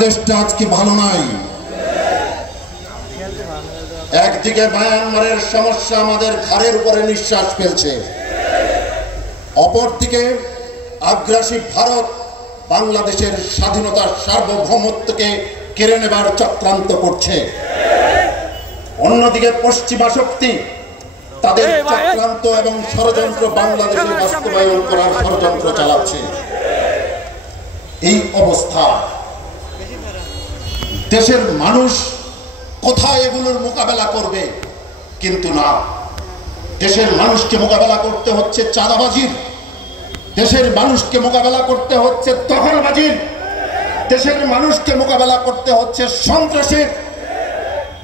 দেশটা আজকে ভালো নাই। একদিকে মায়ানমারের সমস্যা আমাদের ঘাড়ের উপরে নিঃশ্বাস ফেলছে, অপরদিকে আগ্রাসী ভারত বাংলাদেশের স্বাধীনতার সার্বভৌমত্বকে কেড়ে নেবার চক্রান্ত করছে। অন্যদিকে পশ্চিমা শক্তি তাদের চক্রান্ত এবং ষড়যন্ত্র বাংলাদেশে বাস্তবায়ন করার ষড়যন্ত্র চালাচ্ছে। এই অবস্থা দেশের মানুষ কোথায় এগুলোর মোকাবেলা করবে? কিন্তু না, দেশের মানুষকে মোকাবেলা করতে হচ্ছে চাঁদাবাজির, দেশের মানুষকে মোকাবেলা করতে হচ্ছে দখলবাজির, দেশের মানুষকে মোকাবেলা করতে হচ্ছে সন্ত্রাসের,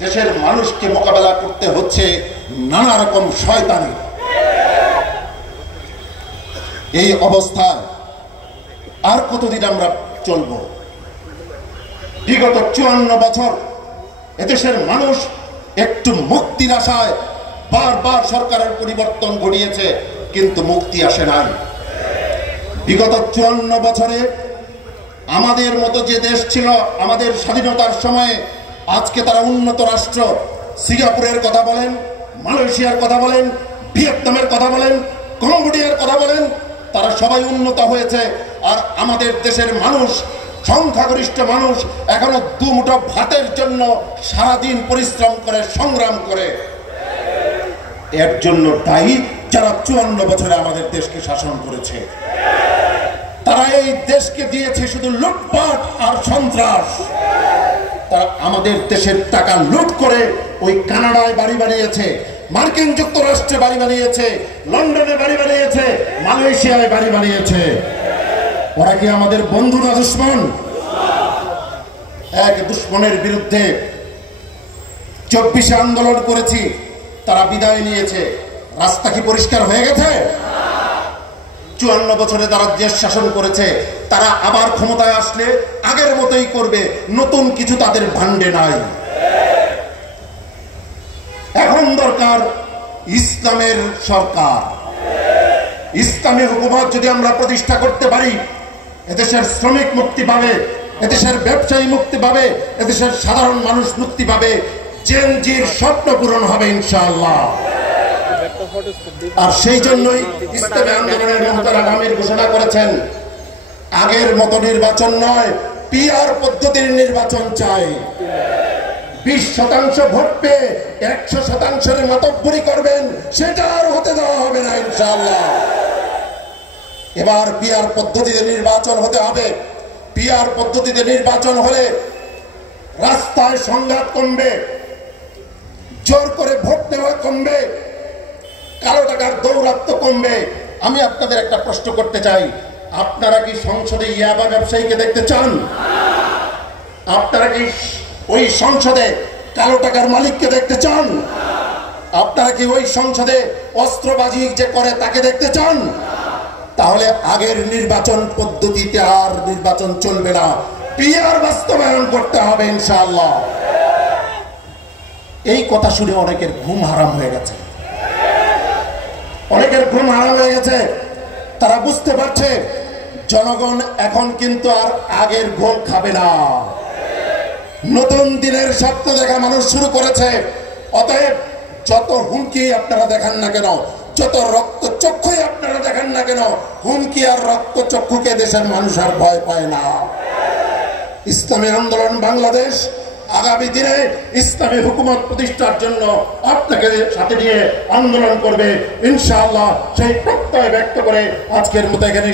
দেশের মানুষকে মোকাবেলা করতে হচ্ছে নানা রকম শয়তানি। এই অবস্থায় আর কতদিন আমরা চলব? বিগত 54 বছর এদেশের মানুষ একটু মুক্তির আশায় বারবার সরকারের পরিবর্তন ঘটিয়েছে, কিন্তু মুক্তি আসে নাই। বিগত 54 বছরে আমাদের মতো যে দেশ ছিল আমাদের স্বাধীনতার সময়ে, আজকে তারা উন্নত রাষ্ট্র। সিঙ্গাপুরের কথা বলেন, মালয়েশিয়ার কথা বলেন, ভিয়েতনামের কথা বলেন, কম্বোডিয়ার কথা বলেন, তারা সবাই উন্নত হয়েছে। আর আমাদের দেশের মানুষ, সংখ্যাগরিষ্ঠ মানুষ, এখনো দুমুঠো ভাতের জন্য সারাদিন পরিশ্রম করে, সংগ্রাম করে। এর জন্য দায়ী যারা 54 বছরে আমাদের দেশকে শাসন করেছে। তারা এই দেশকে দিয়েছে শুধু লুটপাট আর সন্ত্রাস। তারা আমাদের দেশের টাকা লুট করে ওই কানাডায় বাড়ি বানিয়েছে, মার্কিন যুক্তরাষ্ট্রে বাড়ি বানিয়েছে, লন্ডনে বাড়ি বানিয়েছে, মালয়েশিয়ায় বাড়ি বানিয়েছে। ওরা কি আমাদের বন্ধু না দুশ্মন? এক দুশ্মনের বিরুদ্ধে 24 আন্দোলন করেছি, তারা বিদায় নিয়েছে। রাস্তা কি পরিষ্কার হয়ে গেছে? 54 বছরে তারা দেশ শাসন করেছে, তারা আবার ক্ষমতায় আসলে আগের মতোই করবে, নতুন কিছু তাদের ভান্ডে নাই। এখন দরকার ইসলামের সরকার, ইসলামী হুকুমত যদি আমরা প্রতিষ্ঠা করতে পারি, এদেশের শ্রমিক মুক্তি পাবে, এদেশের ব্যবসায়ী মুক্তি পাবে, এদেশের সাধারণ মানুষ মুক্তি পাবে, জেনজির স্বপ্ন পূরণ হবে ইনশাআল্লাহ। আর সেই জন্যই ইসলামী আন্দোলনের মুহতারাম আমির ঘোষণা করেছেন, আগের মতো নির্বাচন নয়, পিআর পদ্ধতির নির্বাচন চাই। 20% ভোট পেয়ে 100%-এর মাতব্বরি করবেন, সেটা আর হতে দেওয়া হবে না ইনশাআল্লাহ। এবার পিআর পদ্ধতিতে নির্বাচন হতে হবে। পিআর পদ্ধতিতে নির্বাচন হলে রাস্তায় সংঘাত কমবে, জোর করে ভোট নেওয়া কমবে, কালো টাকার দৌরাত্ম্য কমবে। আমি আপনাদের একটা প্রশ্ন করতে চাই, আপনারা কি সংসদে ইয়াবা ব্যবসায়ীকে দেখতে চান? আপনারা কি ওই সংসদে কালো টাকার মালিককে দেখতে চান? আপনারা কি ওই সংসদে অস্ত্রবাজি যে করে তাকে দেখতে চান? তাহলে আগের নির্বাচন পদ্ধতিতে আর নির্বাচন চলবে না, পিআর বাস্তবায়ন করতে হবে ইনশাআল্লাহ। এই কথা শুনে অনেকের ঘুম হারাম হয়ে গেছে, অনেকের ঘুম হারাম হয়ে গেছে। তারা বুঝতে পারছে জনগণ এখন কিন্তু আর আগের ঘোল খাবে না, নতুন দিনের স্বপ্ন দেখা মানুষ শুরু করেছে। অতএব যত হুমকি আপনারা দেখান না কেন, যত রক্তচক্ষুই আপনারা দেখান না কেন, হুমকি আর রক্তচক্ষুকে দেশের মানুষ আর ভয় পায় না। ইসলামী আন্দোলন বাংলাদেশ আগামী দিনে ইসলামী হুকুমত প্রতিষ্ঠার জন্য আপনাকে সাথে নিয়ে আন্দোলন করবে ইনশাআল্লাহ। সেই প্রত্যয় ব্যক্ত করে আজকের মতো এখানে